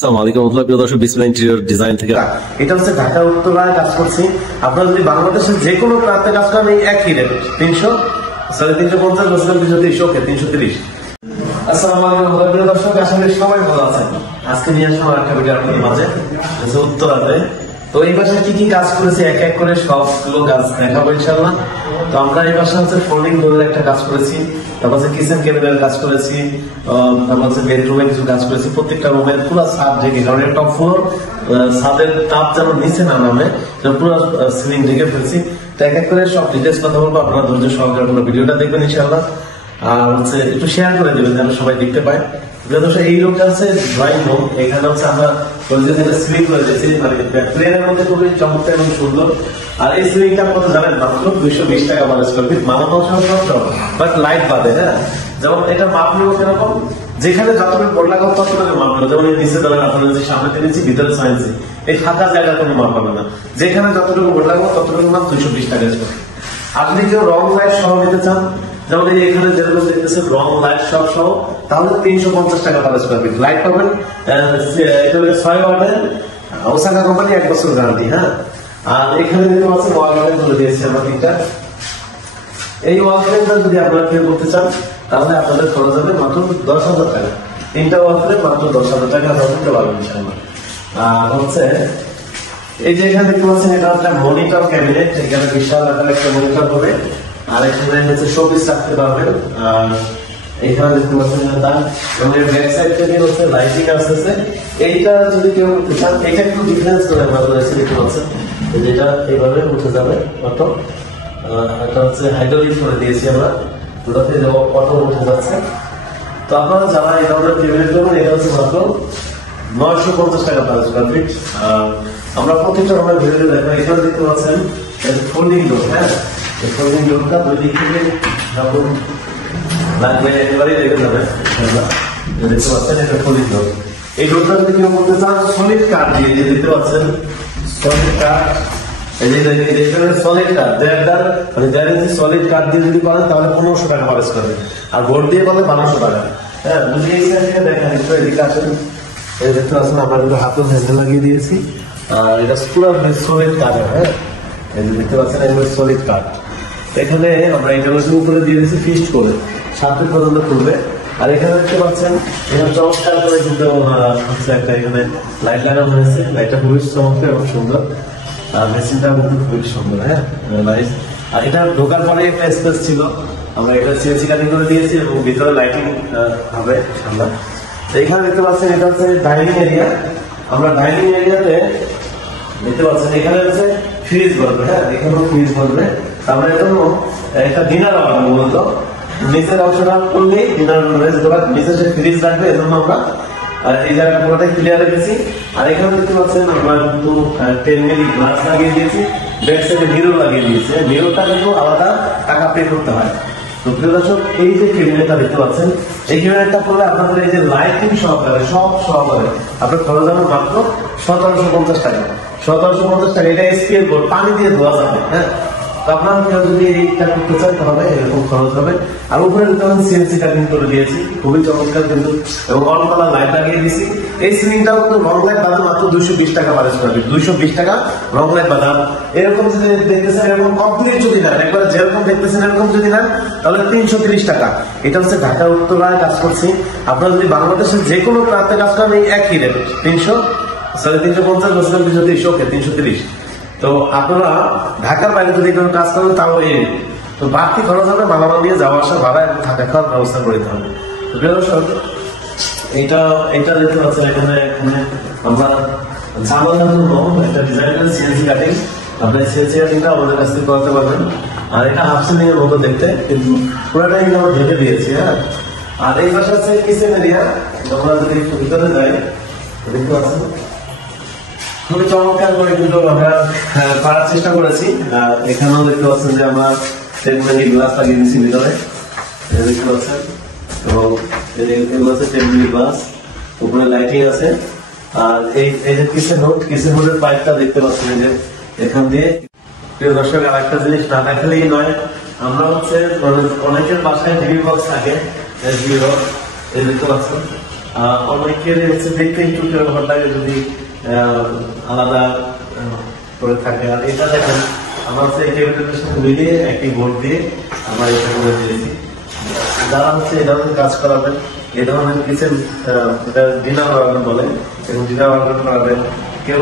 আসসালামু আলাইকুম প্রিয় দর্শক, বিসমিল্লাহ ইন্টেরিয়র ডিজাইন থেকে। এটা হচ্ছে ঢাকা উত্তরায় কাজ করছি। আপনারা যদি বাংলাদেশের যে কোনো প্রান্তে কাজ করেন এই একই রেট 350 বছর 330 ওকে 330। আসসালামু আলাইকুম প্রিয় দর্শক, আশা করি সবাই ভালো আছেন। আজকে নিয়ে আসলাম একটা ভিডিও আপনাদের মাঝে উত্তরাতে। তো এই বাসায় কি কি কাজ করেছি এক এক করে সবগুলো কাজ দেখাবো ইনশাআল্লাহ। তো আমরা এই বাসায় হচ্ছে ফোল্ডিং ডোরের একটা কাজ করেছি, তারপর হচ্ছে কিচেন কেবিনের কাজ করেছি, তারপর হচ্ছে বেডরুমে কিছু কাজ করেছি। প্রত্যেকটা রুমের পুরো ছাদ ঢেকে, কারণ টপ ফ্লোর ছাদের তাপ যেন নিচে না নামে পুরো সিলিং ঢেকে ফেলছি। তো এক এক করে সব ডিটেলস কথা বলবো, আপনারা ধৈর্য সহকারে পুরো ভিডিওটা দেখবেন ইনশাআল্লাহ। আর হচ্ছে একটু শেয়ার করে দেবেন যেন সবাই দেখতে পায়। এই লোকটা হচ্ছে ড্রয়িং রুম। এখানে হচ্ছে আমরা সিলিং করে দিয়েছি, মানে প্লেনের মধ্যে খুবই চমৎকার এবং সুন্দর। আর এই সিলিংটা কত জানেন? মাত্র 220 টাকা পার স্কয়ার ফিট। মানানো সব বাট লাইট বাদে। হ্যাঁ, যেমন এটা মাপ নেব কিরকম, যেখানে যতটুকু বোর্ড লাগাবো ততটুকু মাপ নেবো। যেমন নিচে ধরেন আপনার যে সামনে টেনেছি, ভিতরে সাইন্সি, এই ফাঁকা জায়গা কোনো মাপ পাবে না। যেখানে যতটুকু বোর্ড লাগাবো ততটুকু মাপ 220 টাকা স্কয়ার ফিট। আপনি কেউ রং লাইট সহ নিতে চান, যেমন এই এখানে যেরকম দেখতেছেন রং লাইট সব সহ, তাহলে 350 টাকা পার স্কয়ার ফিট লাইট পাবেন। এটা হলো 6 ওয়াটের ওসাকা কোম্পানি, 1 বছর গ্যারান্টি। হ্যাঁ, আর এখানে দেখতে পাচ্ছেন ওয়াল ফ্রেম করে দিয়েছি আমরা 3টা। এই ওয়াল ফ্রেমটা যদি আপনারা কেউ করতে চান তাহলে আপনাদের খরচ হবে মাত্র 10,000 টাকা। 3টা ওয়াল ফ্রেম মাত্র 10,000 টাকা করতে পারবেন ইনশাআল্লাহ। আর হচ্ছে এই যে এখানে দেখতে পাচ্ছেন এটা একটা মনিটর ক্যাবিনেট। এখানে বিশাল আকারের একটা মনিটর হবে, আর এখানে হচ্ছে শোপিস রাখতে পারবেন। আর এখানে দেখতে পাচ্ছেন এবং এর ব্যাক সাইড থেকে হচ্ছে লাইটিং আসছে। এইটা যদি কেউ করতে চান, এটা একটু ডিফারেন্স করে আমরা করেছি, দেখতে পাচ্ছেন যেটা এইভাবে উঠে যাবে অটো। এটা হচ্ছে হাইড্রোলিক করে দিয়েছি আমরা, ওটাতে অটো উঠে যাচ্ছে। তো আপনারা যারা এই ধরনের ক্যাবিনেট করবেন, এটা হচ্ছে মাত্র 950 টাকা পার স্কয়ার ফিট। আমরা প্রত্যেকটা রুমের ভিডিও দেখবো। এখানে দেখতে পাচ্ছেন ফোল্ডিং ডোর। হ্যাঁ, এই ফোল্ডিং ডোরটা দুই দিক থেকে যখন লাগবে একেবারেই রেখে যাবে। দেখতে পাচ্ছেন এটা ফোল্ডিং ডোর। এই ডোরটা যদি কেউ করতে চান সলিড কাঠ দিয়ে দেখতে পাচ্ছেন, সলিড কাঠ। এই যে সলিড কাঠ সলিড কাঠ দিয়ে যদি করেন তাহলে 1500 টাকা পার স্কয়ার ফিট, আর বোর্ড দিয়ে বলে 1200 টাকা। হ্যাঁ, যদি এই সাইড থেকে দেখেন একটু এদিকে আসেন, এই দেখতে পাচ্ছেন আমরা কিন্তু হাতের হ্যান্ডেল লাগিয়ে দিয়েছি। আর এটা পুরো সলিড কাঠ। হ্যাঁ, এই যে দেখতে পাচ্ছেন এগুলো সলিড কাঠ। এখানে আমরা ইন্টারনেটের উপরে দিয়ে দিয়েছি ফিক্সড করে 7 ফিট পর্যন্ত খুলবে। আর এখানে দেখতে পাচ্ছেন এখানে চমৎকার করে কিন্তু হচ্ছে একটা এখানে লাইট লাগানো হয়েছে। লাইটটা খুবই চমৎকার এবং সুন্দর, আর মেশিনটা কিন্তু খুবই সুন্দর। হ্যাঁ, নাইস। আর এটা ঢোকার পরে একটা স্পেস ছিল, আমরা এটা সিএনসি কাটিং করে দিয়েছি এবং ভিতরে লাইটিং হবে ইনশাআল্লাহ। এখানে দেখতে পাচ্ছেন এটা হচ্ছে ডাইনিং এরিয়া। আমরা ডাইনিং এরিয়াতে দেখতে পাচ্ছেন এখানে হচ্ছে ফ্রিজ বলবে। হ্যাঁ, এখানেও ফ্রিজ বলবে। আমরা এজন্য একটা ডিনার বানাবো, মূলত নিচের অংশটা করলেই ডিনার হয়ে যেতে পারে, নিচে সে ফ্রিজ রাখবে। এজন্য আমরা এই জায়গাটা পুরোটাই ক্লিয়ার রেখেছি। আর এখানে দেখতে পাচ্ছেন আমরা কিন্তু 10 মিলি গ্লাস লাগিয়ে দিয়েছি, ব্যাক সাইডে মিরর লাগিয়ে দিয়েছি। মিররটা কিন্তু আলাদা টাকা পে করতে হয়। তো প্রিয় দর্শক, এই যে ক্যাবিনেটটা দেখতে পাচ্ছেন, এই ক্যাবিনেটটা করলে আপনাদের এই যে লাইটিং সহকারে সব সহকারে আপনার খরচ হবে মাত্র 1750 টাকা। 1750 টাকা। এটা স্পিয়ার বোর্ড, পানি দিয়ে ধোয়া যাবে। হ্যাঁ, তো আপনারা কেউ যদি এইটা করতে চান তাহলে এরকম খরচ হবে। আর উপরে সিএনসি কাটিং করে দিয়েছি, খুবই চমৎকার কিন্তু, এবং অল কালার লাইট লাগিয়ে দিয়েছি। এই সিলিংটাও কিন্তু রং লাইট বাদে মাত্র 220 টাকা পার স্কয়ার ফিট। 220 টাকা রং লাইট বাদা। এরকম যদি দেখতেছেন, এরকম কমপ্লিট যদি নেন, একবার যেরকম দেখতেছেন এরকম যদি নেন তাহলে 330 টাকা। এটা হচ্ছে ঢাকা উত্তরায় কাজ করছি। আপনারা যদি বাংলাদেশের যে কোনো প্রান্তে কাজ করেন এই একই রেট 350 বছর 330 ওকে 330। তো আপনারা ঢাকার বাইরে যদি কোনো কাজ করেন তাও এই, তো বাড়তি খরচ হবে মালামাল দিয়ে যাওয়া আসা ভাড়া এবং থাকা খাওয়ার ব্যবস্থা করে দিতে হবে। তো প্রিয় দর্শক, এটা দেখতে পাচ্ছেন এখানে আমরা জামানোর জন্য একটা ডিজাইন করে সিএনসি কাটিং। আপনার সিএনসি কাটিংটা আমাদের কাছ থেকে করাতে পারবেন। আর এটা হাফ সিলিং এর মতো দেখতে, কিন্তু পুরোটাই কিন্তু আমরা ঢেকে দিয়েছি। হ্যাঁ, আর এই পাশে হচ্ছে কিচেন এরিয়া। আমরা যদি ভিতরে যাই দেখতে পাচ্ছেন খুবই চমৎকার করে কিন্তু আমরা করার চেষ্টা করেছি। এখানেও দেখতে পাচ্ছেন যে আমরা 10 মিলি গ্লাস লাগিয়ে দিয়েছি ভিতরে, দেখতে পাচ্ছেন। এবং এগুলো হচ্ছে 10 মিলি গ্লাস, উপরে লাইটিং আছে। আর এই যে কিচেন হুডের পাইপটা দেখতে পাচ্ছেন যে এখান দিয়ে। প্রিয় দর্শক, আর একটা জিনিস না দেখালেই নয়, আমরা হচ্ছে অনেকের বাসায় টিভি বক্স থাকে, এই দেখতে পাচ্ছেন। অনেকের হচ্ছে দেখতে একটু ঘর লাগে যদি আলাদা করে থাকে। আর এটা দেখেন আমার হচ্ছে এই ক্যাবিনেটের সাথে মিলিয়ে একই বোর্ড দিয়ে আমরা এটা করে দিয়েছি। যারা হচ্ছে এই ধরনের কাজ করাবেন, এই ধরনের কিচেন ডিনার অর্গান বলে এবং ডিনার অর্গান করাবেন কেউ